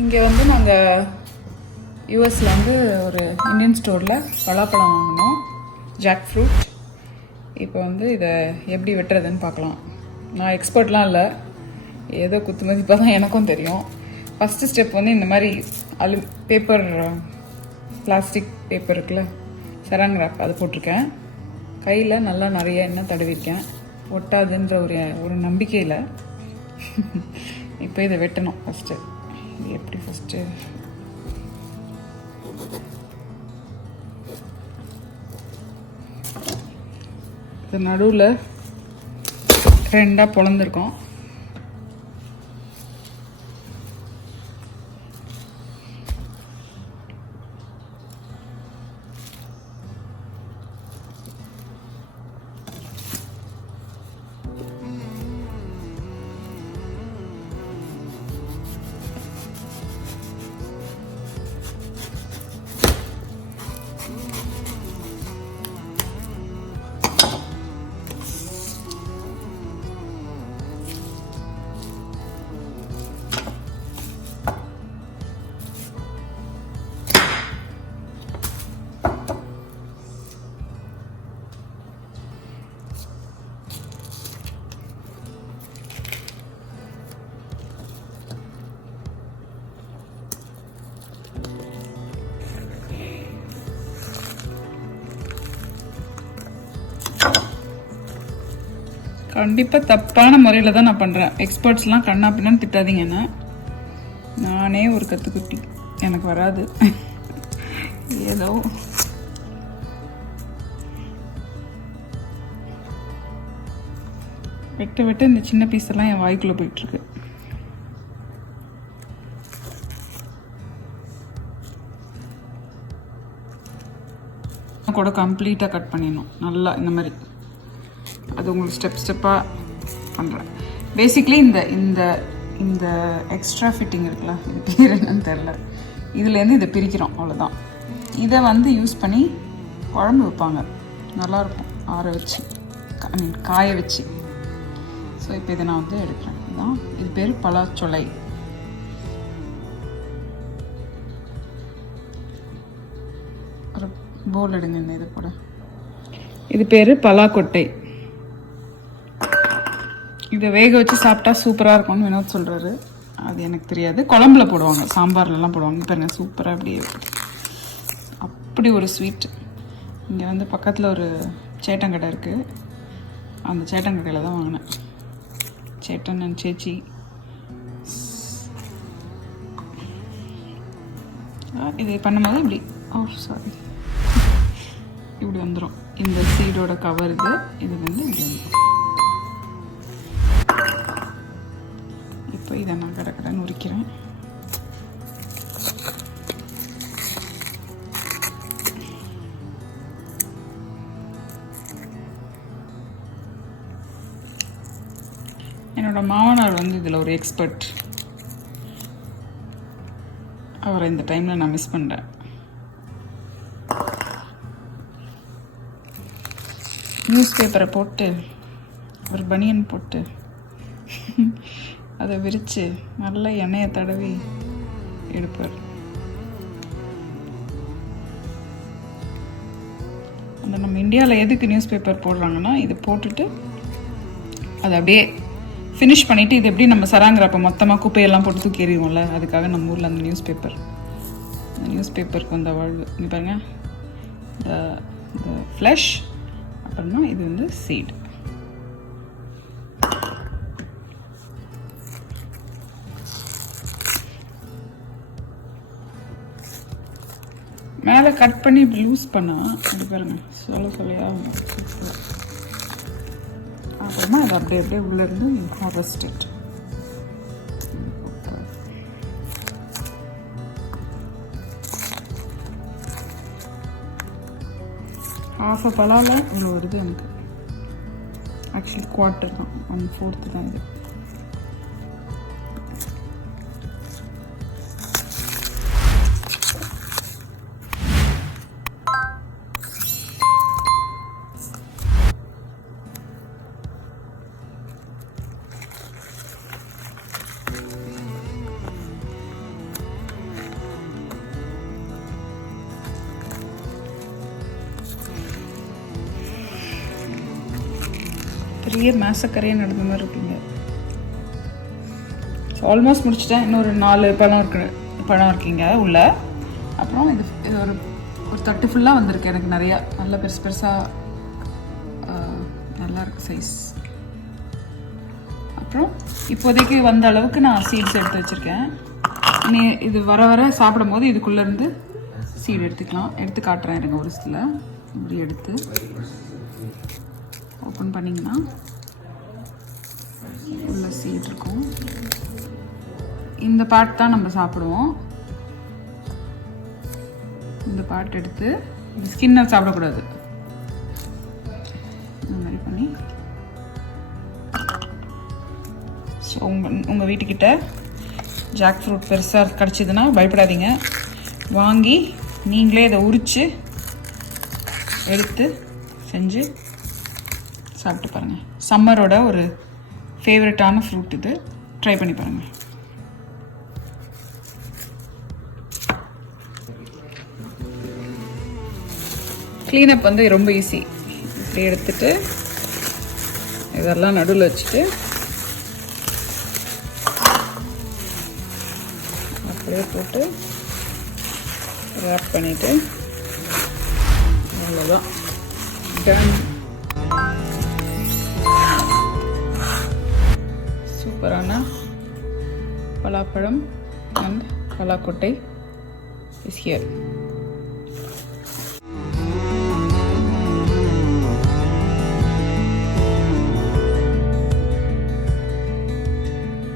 இங்கே வந்து நாங்கள் யூஎஸில் வந்து ஒரு இந்தியன் ஸ்டோரில் பலாப்பழம் வாங்கினோம், ஜாக்ஃப்ரூட். இப்போ வந்து இதை எப்படி வெட்டுறதுன்னு பார்க்கலாம். நான் எக்ஸ்பர்ட்லாம் இல்லை, ஏதோ குத்து மதிப்பாக தான் எனக்கும் தெரியும். ஃபஸ்ட்டு ஸ்டெப் வந்து இந்த மாதிரி பேப்பர், பிளாஸ்டிக் பேப்பர் இருக்குல்ல, சராங் ராப், அது போட்டிருக்கேன். கையில் நல்லா நிறைய எண்ணெய் தடவிருக்கேன், ஒட்டாதுன்ற ஒரு நம்பிக்கையில். இப்போ இதை வெட்டணும். ஃபஸ்ட்டு இது எப்படி ஃபஸ்ட்டு இது நடுவில் ரெண்டாக பொழந்துருக்கோம். கண்டிப்பாக தப்பான முறையில் தான் நான் பண்ணுறேன். எக்ஸ்பர்ட்ஸ்லாம் கண்ணா பின்னான்னு திட்டாதீங்கன்னு. நானே ஒரு கற்றுக்குட்டி, எனக்கு வராது. ஏதோ வெட்ட வெட்ட இந்த சின்ன பீஸ் எல்லாம் என் வாய்க்குள்ளே போயிட்டுருக்கு. கூட கம்ப்ளீட்டாக கட் பண்ணிடணும் நல்லா இந்த மாதிரி. அது உங்களுக்கு ஸ்டெப் ஸ்டெப்பாக பண்ணுறேன். பேசிக்லி இந்த இந்த இந்த எக்ஸ்ட்ரா ஃபிட்டிங் இருக்குல்ல, இது பேர் என்னன்னு தெரில, இதுலேருந்து இதை பிரிக்கிறோம், அவ்வளோதான். இதை வந்து யூஸ் பண்ணி குழம்பு வைப்பாங்க, நல்லாயிருக்கும் ஆற வச்சு, காய வச்சு. ஸோ இப்போ இதை நான் வந்து எடுக்கிறேன். இதுதான், இது பேர் பலாச்சொலை. ஒரு போல் எடுங்க, இந்த இது போட. இது பேர் பலாக்கொட்டை. இதை வேக வச்சு சாப்பிட்டா சூப்பராக இருக்கும்னு வினோத் சொல்கிறாரு. அது எனக்கு தெரியாது. குழம்புல போடுவாங்க, சாம்பார்லலாம் போடுவாங்க. பாருங்க, சூப்பராக அப்படியே அப்படி ஒரு ஸ்வீட். இங்கே வந்து பக்கத்தில் ஒரு சேட்டங்கடை இருக்குது, அந்த சேட்டங்கடையில் தான் வாங்கினேன். சேட்டன் அண்ட் சேச்சி. இதை பண்ணும்போது இப்படி இப்படி வந்துடும். இந்த சீடோட கவர் இது வந்து இப்படி வந்துடும். இப்போ இதை நான் கடற்கடன்னு உரிக்கிறேன். என்னோட மாமனார் வந்து இதில் ஒரு எக்ஸ்பர்ட். அவரை இந்த டைமில் நான் மிஸ் பண்ணுறேன். நியூஸ் பேப்பரை போட்டு ஒரு பனியன் போட்டு அதை விரித்து நல்லா எண்ணெயை தடவி எடுப்பார். அந்த நம்ம இந்தியாவில் எதுக்கு நியூஸ் பேப்பர் போடுறாங்கன்னா, இதை போட்டுட்டு அதை அப்படியே ஃபினிஷ் பண்ணிவிட்டு, இது எப்படி நம்ம சராங்கிறப்ப மொத்தமாக குப்பையெல்லாம் போட்டு தூக்கி எறிவோம்ல, அதுக்காக நம்ம ஊரில் அந்த நியூஸ் பேப்பருக்கு வந்த வாழ்வு. இங்கே பாருங்கள், இந்த ஃப்ளஷ், அப்புறமா இது வந்து சீட். மேலே கட் பண்ணி இப்படி லூஸ் பண்ணால் அது பாருங்கள் சொல்லையாக. அப்புறமா அதை அப்படியே அப்படியே உள்ளேருந்து ஹார்வெஸ்டட். ஹாஃப் பலாவில் இவ்வளோ வருது எனக்கு. ஆக்சுவலி குவார்ட்டர் தான், 1/4 தான் இது. பெரிய மேசக்கரையே நடந்த மாதிரி இருப்பீங்க. ஸோ ஆல்மோஸ்ட் முடிச்சிட்டேன். இன்னொரு 4 பழம் இருக்கீங்க உள்ள. அப்புறம் இது ஒரு தட்டு ஃபுல்லாக வந்திருக்கு எனக்கு நிறையா. நல்லா பெருசாக நல்லா இருக்கு சைஸ். அப்புறம் இப்போதைக்கு வந்த அளவுக்கு நான் சீட்ஸ் எடுத்து வச்சுருக்கேன். இது வர சாப்பிடும் போது இதுக்குள்ளேருந்து சீடு எடுத்து காட்டுறேன். எனக்கு ஒரு சில இப்படி எடுத்து ஓப்பன் பண்ணிங்கன்னா உள்ள சீட் இருக்கும். இந்த பார்ட் தான் நம்ம சாப்பிடுவோம். இந்த பார்ட் எடுத்து இந்த ஸ்கின்னை சாப்பிடக்கூடாது. இந்த மாதிரி பண்ணி ஸோ உங்கள் வீட்டுக்கிட்ட ஜாக் ஃப்ரூட் பெருசாக கிடச்சிதுன்னா பயப்படாதீங்க. வாங்கி நீங்களே இதை உரித்து எடுத்து செஞ்சு சாப்பிட்டு பாருங்கள். சம்மரோட ஒரு ஃபேவரட்டான ஃப்ரூட் இது. ட்ரை பண்ணி பாருங்கள். க்ளீனப் வந்து ரொம்ப ஈஸி. இப்படி எடுத்துட்டு இதெல்லாம் நடுவில் வச்சுட்டு அப்படியே போட்டு ரேப் பண்ணிவிட்டு அவ்வளோதான். டன். சூப்பரான பலாப்பழம் அண்ட் பலாக்கொட்டை இஸ் ஹியர்.